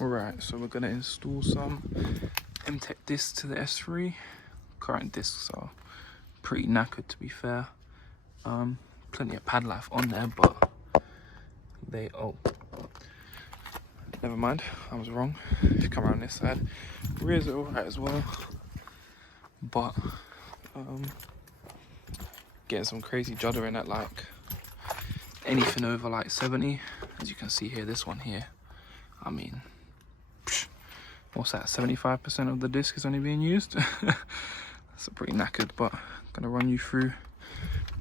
Alright, so we're gonna install some Mtec discs to the S3. Current discs are pretty knackered, to be fair. Plenty of pad life on there, but they, oh, never mind, I was wrong. If you come around this side, rears are alright as well, but getting some crazy juddering at like anything over like 70. As you can see here, this one here, I mean, what's that, 75% of the disc is only being used. That's pretty knackered, but I'm gonna run you through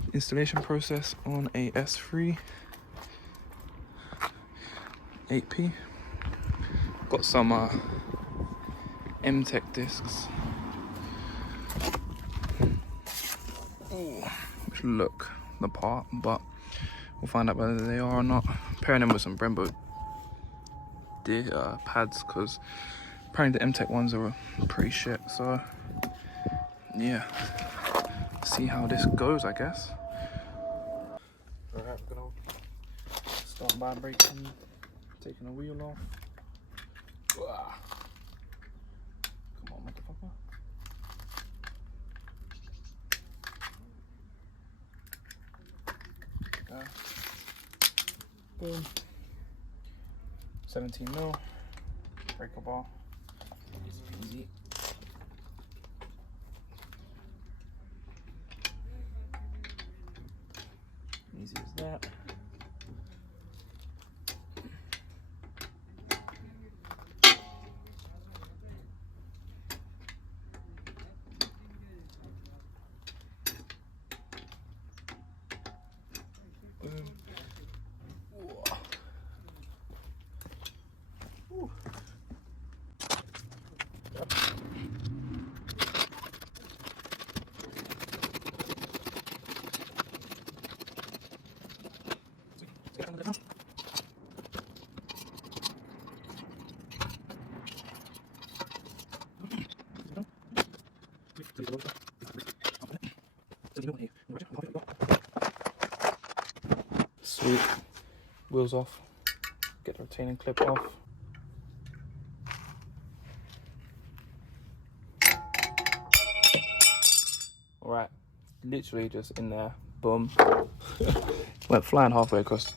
the installation process on a S3 8P. Got some Mtec discs, which look the part, but we'll find out whether they are or not. Pairing them with some Brembo pads, because apparently the Mtec ones are pretty shit. So yeah, see how this goes, I guess. Alright, we're gonna start by braking, taking the wheel off. Come on, motherfucker. Boom. 17 mil breaker bar. Easy. Easy as that. Boom. Ooh. Sweet. Wheels off. Get the retaining clip off. Alright, literally just in there. Boom. Went flying halfway across the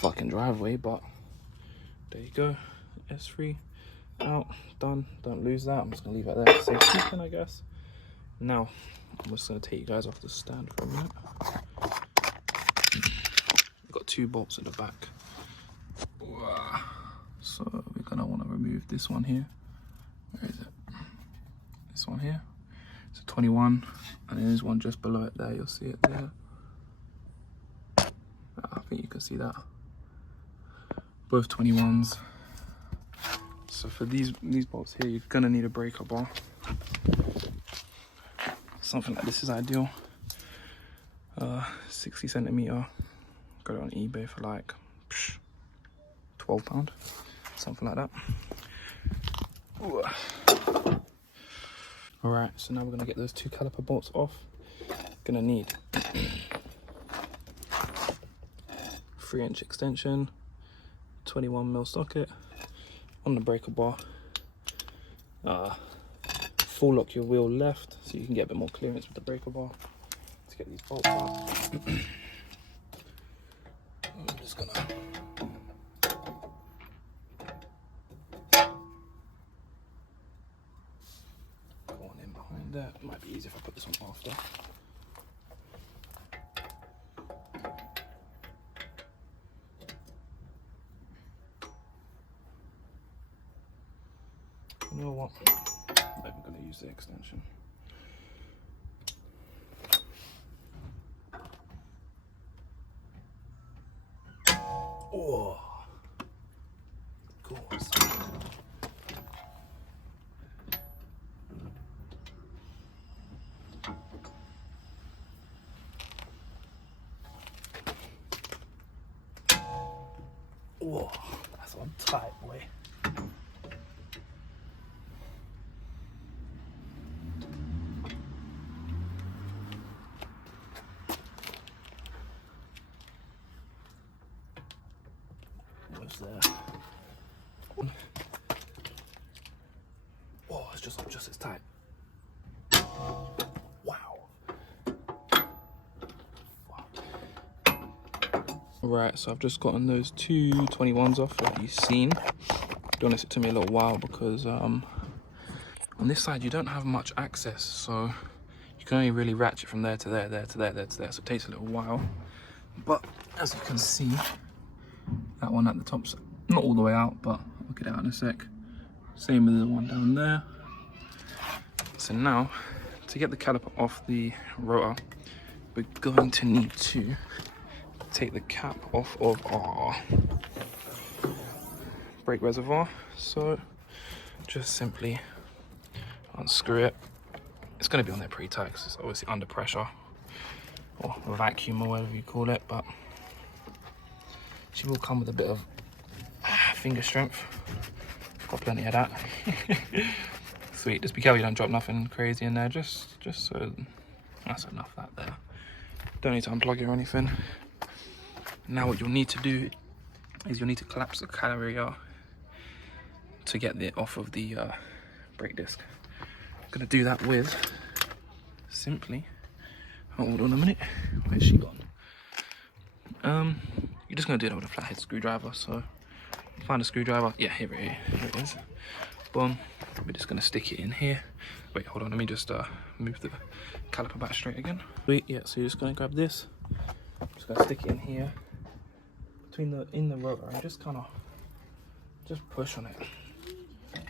fucking driveway, but there you go. S3 out, done. Don't lose that. I'm just gonna leave it there. Safe keeping, I guess. Now, I'm just gonna take you guys off the stand for a minute. Got 2 bolts in the back. So we're gonna want to remove this one here. Where is it? This one here. It's a 21, and then there's one just below it there. You'll see it there. I think you can see that. Both 21s. So for these bolts here, you're gonna need a breaker bar. Something like this is ideal. 60 centimeter. Got it on eBay for like £12, something like that. Ooh. All right, so now we're gonna get those 2 caliper bolts off. Gonna need 3-inch extension, 21mm socket on the breaker bar. Full lock your wheel left so you can get a bit more clearance with the breaker bar to get these bolts out. I'm just gonna go on in behind that. It might be easier if I put this one after. You know what? I'm gonna use the extension. Oh, cool. Oh, that's one tight, boy. There. just as tight. Wow. Right, so I've just gotten those two 21s off that you've seen. To be honest, it took me a little while because on this side you don't have much access, so you can only really ratchet from there to there, there to there, there to there, so it takes a little while. But as you can see, that one at the top's not all the way out, but I'll get it out in a sec. Same with the one down there. So now, to get the caliper off the rotor, we're going to need to take the cap off of our brake reservoir. So just simply unscrew it. It's going to be on there pretty tight because it's obviously under pressure, or a vacuum, or whatever you call it, but she will come with a bit of finger strength. Got plenty of that. Sweet. Just be careful you don't drop nothing crazy in there, just so that's enough that there. Don't need to unplug it or anything. Now what you'll need to do is you'll need to collapse the carrier to get it off of the brake disc. I'm gonna do that with simply, hold on a minute, where's she gone? You're just gonna do that with a flathead screwdriver. So find a screwdriver. Yeah, here it is. Boom. We're just gonna stick it in here. Wait, hold on, let me just move the caliper back straight again. Wait, yeah, so you're just gonna grab this. Just gonna stick it in here in the rotor and just kind of push on it.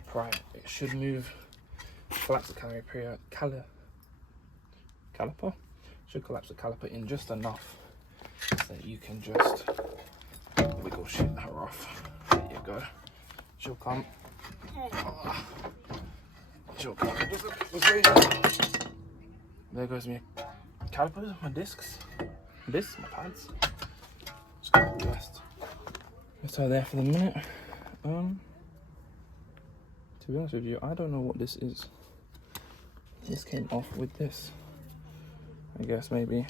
Pry it. It should move. Collapse the caliper. Should collapse the caliper in just enough so that you can just wiggle shit her off. There you go. She'll come. She'll come. There goes my calipers, my discs, my pads. Just got the rest. Just are there for the minute. To be honest with you, I don't know what this is. This came off with this. I guess maybe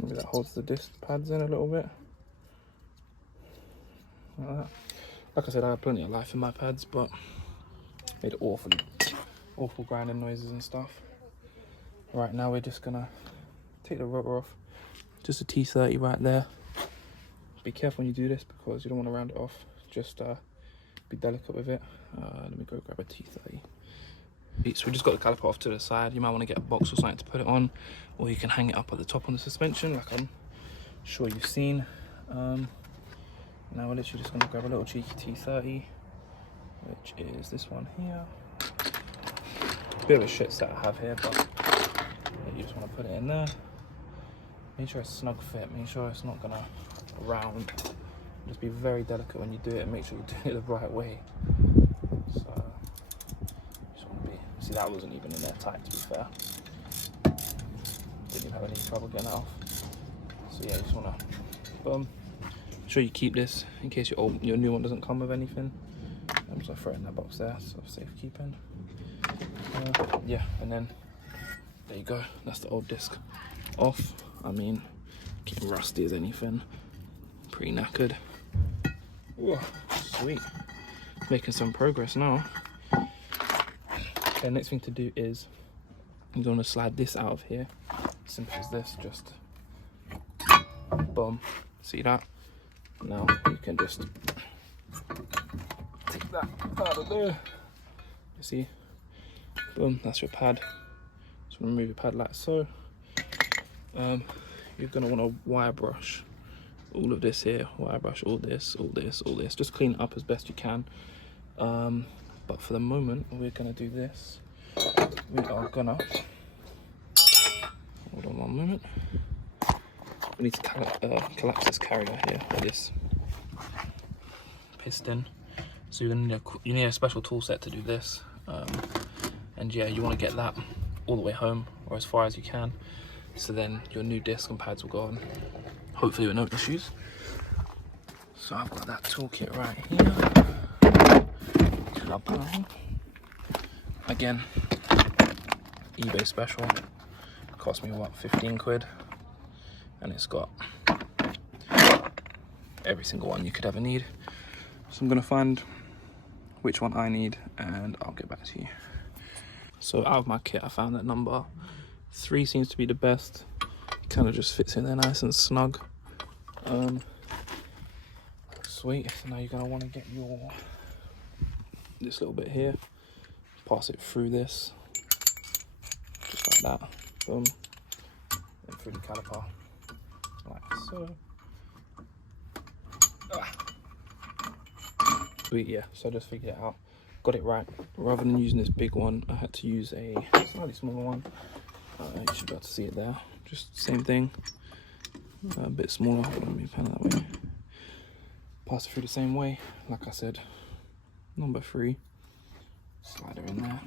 that holds the disc pads in a little bit. Like that. Like I said, I have plenty of life in my pads, but made awful grinding noises and stuff. Right, now we're just gonna take the rotor off. Just a T30 right there. Be careful when you do this because you don't want to round it off. Just be delicate with it. Let me go grab a T30. So we just got the caliper off to the side. You might want to get a box or something to put it on, or you can hang it up at the top on the suspension, like I'm sure you've seen. Now we're literally just going to grab a little cheeky T30, which is this one here. Bit of a shit set I have here, but you just want to put it in there. Make sure it's snug fit. Make sure it's not going to round. Just be very delicate when you do it, and make sure you do it the right way. So just want to be. See, that wasn't even in there tight, to be fair. Didn't even have any trouble getting that off. So yeah, you just want to boom. Make sure you keep this in case your new one doesn't come with anything. I'm just gonna throw it in that box there, so safekeeping. Yeah, and then there you go. That's the old disc off. I mean, getting rusty as anything. Pretty knackered. Ooh, sweet. Making some progress now. Okay, next thing to do is I'm going to slide this out of here. Simple as this, just boom. See that? Now you can just take that out of there. You see? Boom, that's your pad. Just remove your pad like so. You're going to want to wire brush all of this here, wire brush all this, all this, all this. Just clean it up as best you can. But for the moment, we're going to do this. We are going to, hold on one moment. We need to collapse this carrier here, or this piston. So you're gonna need a special tool set to do this. And yeah, you want to get that all the way home, or as far as you can. So then your new disc and pads will go on, hopefully with no issues. So I've got that toolkit right here. Again, eBay special. Cost me what, 15 quid? And it's got every single one you could ever need. So I'm gonna find which one I need, and I'll get back to you. So out of my kit, I found that number 3 seems to be the best. Kind of just fits in there nice and snug. Sweet. So now you're gonna want to get this little bit here, pass it through this, just like that. Boom. And through the caliper, like so. Sweet, yeah. So I just figured it out. Got it right. Rather than using this big one, I had to use a slightly smaller one. You should be able to see it there. Just same thing, a bit smaller. Let me pan it that way. Pass it through the same way. Like I said, number 3. Slider in there.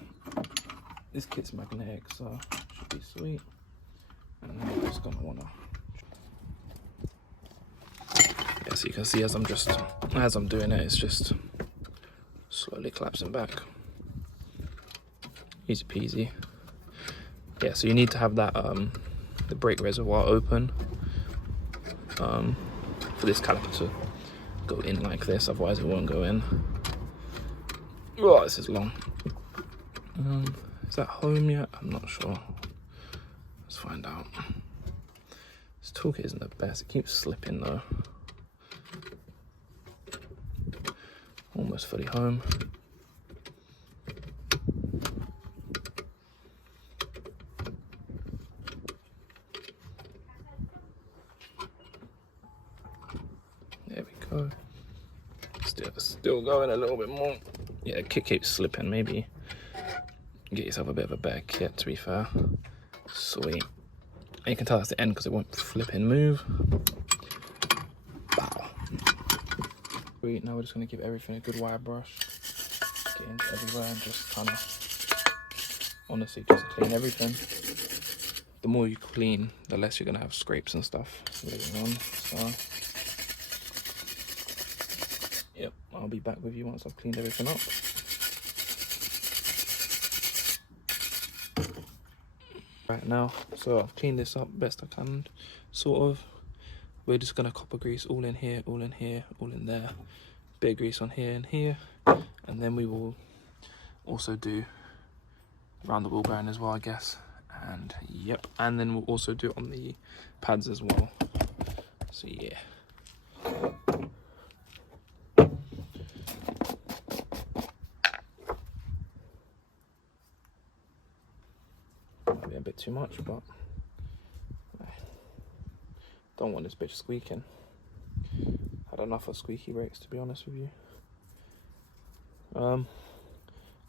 This kit's magnetic, so should be sweet. And then I'm just gonna wanna. Yeah, so you can see as I'm doing it, it's just slowly collapsing back. Easy peasy. Yeah, so you need to have that the brake reservoir open for this caliper to go in like this, otherwise it won't go in. Oh, this is long. Is that home yet? I'm not sure. Let's find out. This toolkit isn't the best. It keeps slipping though. Almost fully home. There we go. Still going a little bit more. Yeah, kit keeps slipping. Maybe get yourself a bit of a better kit, to be fair. Sweet. And you can tell that's the end because it won't flip and move. Wow. Sweet. Now we're just going to give everything a good wire brush. Get into everywhere and just kind of, honestly, just clean everything. The more you clean, the less you're going to have scrapes and stuff later on. So, yep, I'll be back with you once I've cleaned everything up. Right now, so I've cleaned this up best I can, sort of. We're just gonna copper grease all in here, all in here, all in there. Bit of grease on here and here, and then we will also do around the wheel bearing as well, I guess. And yep, and then we'll also do it on the pads as well. So yeah. Might be a bit too much, but I don't want this bitch squeaking. Had enough of squeaky brakes, to be honest with you.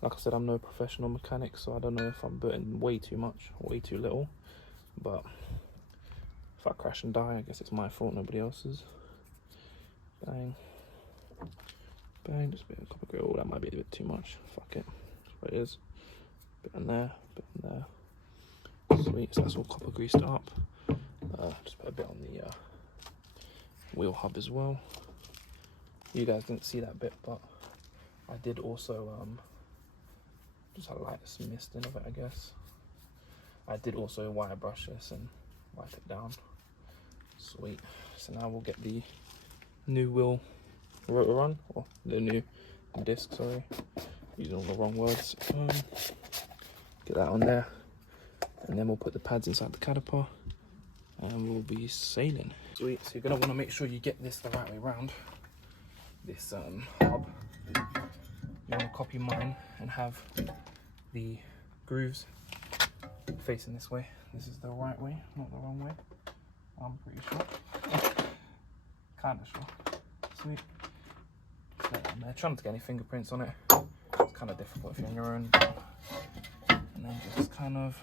Like I said, I'm no professional mechanic, so I don't know if I'm putting way too much or way too little. But if I crash and die, I guess it's my fault, nobody else's. Bang. Bang, just a bit of copper grill. That might be a bit too much. Fuck it. That's what it is. Bit in there, bit in there. Sweet, so that's all copper greased up. Just put a bit on the wheel hub as well. You guys didn't see that bit, but I did also just highlight some mist in of it, I guess. I did also wire brush this and wipe it down. Sweet. So now we'll get the new wheel rotor on, or the new disc, sorry. Using all the wrong words. Get that on there. And then we'll put the pads inside the caliper and we'll be sailing. Sweet, so you're gonna wanna make sure you get this the right way round. This hub. You wanna copy mine and have the grooves facing this way. This is the right way, not the wrong way. I'm pretty sure. Kinda sure. Sweet. Just lay it on there. Try not to get any fingerprints on it. It's kinda difficult if you're on your own. And then just kind of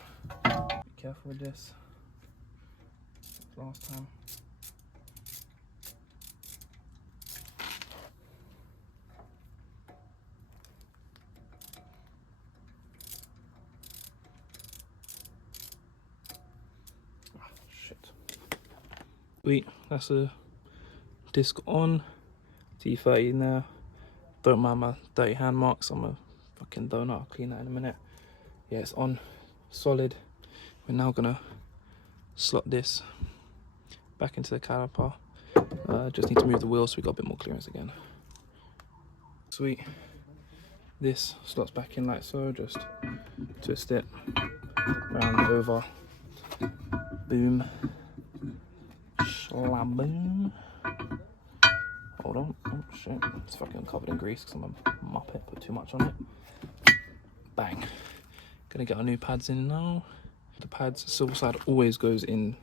be careful with this. Last time. Ah, shit. Sweet, that's a disc on. T30 in there. Don't mind my dirty hand marks. I'm a fucking donut. I'll clean that in a minute. Yeah, it's on. Solid. We're now gonna slot this back into the caliper. Just need to move the wheel so we got a bit more clearance again. Sweet. this slots back in like so. Just twist it, round over, boom, shlaboom. Hold on, oh shit, it's fucking covered in grease because I'm a muppet, put too much on it. Bang. Gonna get our new pads in now. The pads, silver side always goes in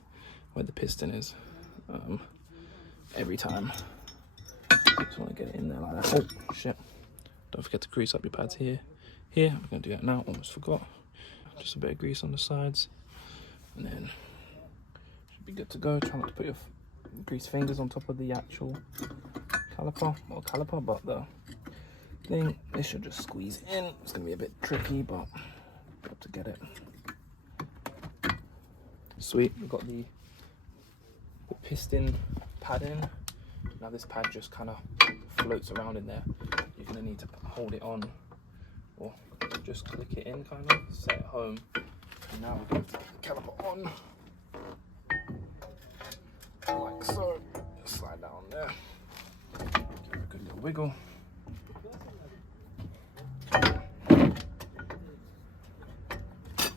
where the piston is, every time. Just want to get it in there like that. Oh shit, don't forget to grease up your pads here. Here, I'm gonna do that now, almost forgot. Just a bit of grease on the sides, and then should be good to go. Try not to put your grease fingers on top of the actual caliper, but the thing, this should just squeeze in. It's gonna be a bit tricky, but be able to get it. Sweet, we've got the piston pad in. Now this pad just kind of floats around in there. You're gonna need to hold it on, or just click it in, kind of set it home. And now we're going to put the caliper on, like so. Slide down there. Give it a good little wiggle.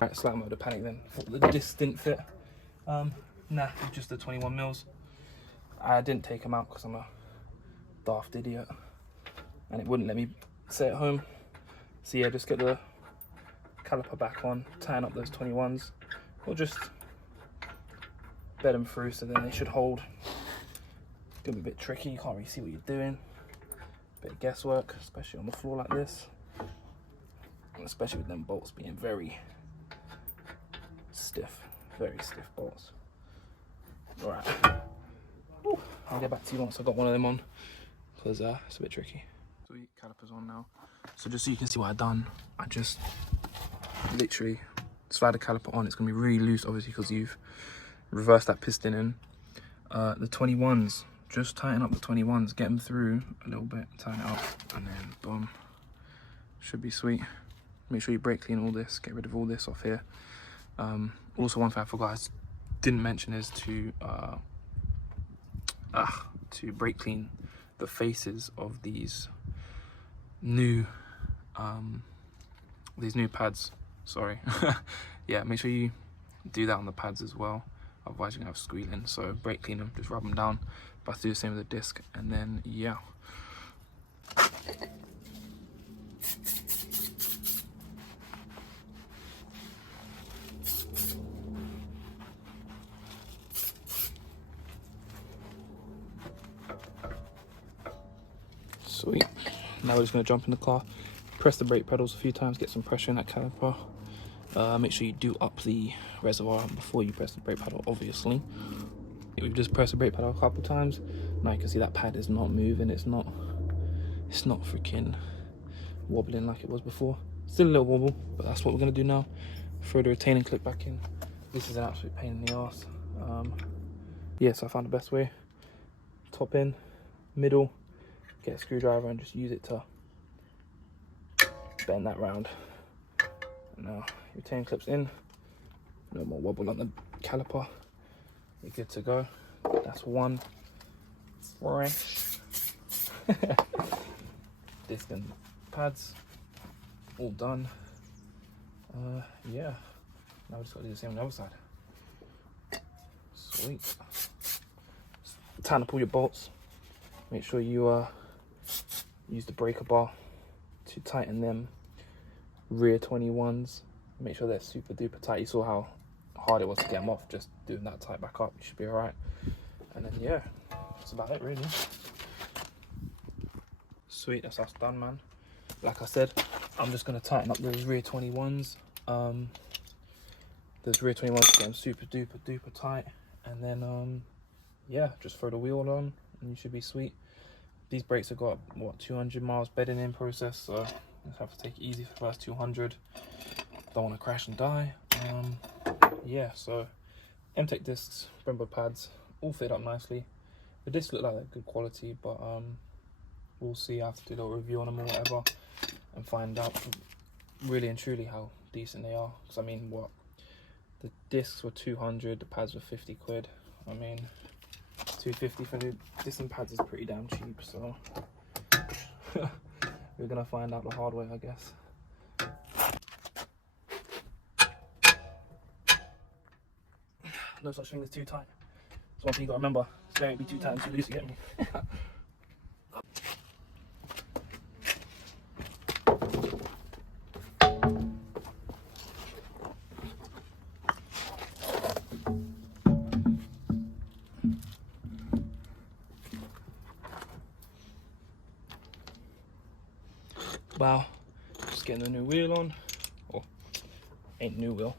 Right, slight mode of panic then. Thought the disc didn't fit. Nah, just the 21 mils. I didn't take them out because I'm a daft idiot, and it wouldn't let me set it home. So yeah, just get the caliper back on, tighten up those 21s, or just bed them through so then they should hold. It's gonna be a bit tricky, you can't really see what you're doing. Bit of guesswork, especially on the floor like this, and especially with them bolts being very stiff bolts. All right, I'll get back to you once I've got one of them on, because it's a bit tricky. Sweet, calipers on now. So just so you can see what I've done, I just literally slide the caliper on. It's gonna be really loose, obviously, because you've reversed that piston in. The 21s, just tighten up the 21s, get them through a little bit, tighten it up, and then boom, should be sweet. Make sure you brake clean all this, get rid of all this off here. Also, one thing I forgot, I didn't mention, is to brake clean the faces of these new pads. Sorry. Yeah, make sure you do that on the pads as well, otherwise you're gonna have squealing. So brake clean them, just rub them down. But I have to do the same with the disc, and then yeah. Sweet. Now we're just going to jump in the car, press the brake pedals a few times, get some pressure in that caliper. Make sure you do up the reservoir before you press the brake pedal, obviously. We've just pressed the brake pedal a couple times. Now you can see that pad is not moving. It's not freaking wobbling like it was before. Still a little wobble, but that's what we're going to do now. Throw the retaining clip back in. This is an absolute pain in the ass. Yeah, so I found the best way. Top in, middle, get a screwdriver and just use it to bend that round. And now retaining clips in, no more wobble on the caliper. You're good to go. That's one fresh. Disc and pads all done. Yeah, now we just got to do the same on the other side. Sweet. Tighten up all your bolts. Make sure you use the breaker bar to tighten them rear 21s. Make sure they're super duper tight. You saw how hard it was to get them off. Just doing that tight back up, you should be all right. And then yeah, that's about it really. Sweet, that's us done, man. Like I said, I'm just gonna tighten up those rear 21s. Those rear 21s, get them super duper tight, and then yeah, just throw the wheel on and you should be sweet. These brakes have got what, 200 miles bedding in process, so just have to take it easy for the first 200. Don't want to crash and die. Yeah, so Mtec discs, Brembo pads, all fit up nicely. The discs look like they're good quality, but we'll see. I have to do a little review on them or whatever and find out really and truly how decent they are. Because I mean, what, the discs were 200, the pads were 50 quid. I mean, 250 for the disc and pads is pretty damn cheap, so we're gonna find out the hard way, I guess. No such thing as too tight. That's one thing you gotta remember. It's better to be too tight and too loose to get me. Wow, just getting a new wheel on. Oh, ain't new wheel,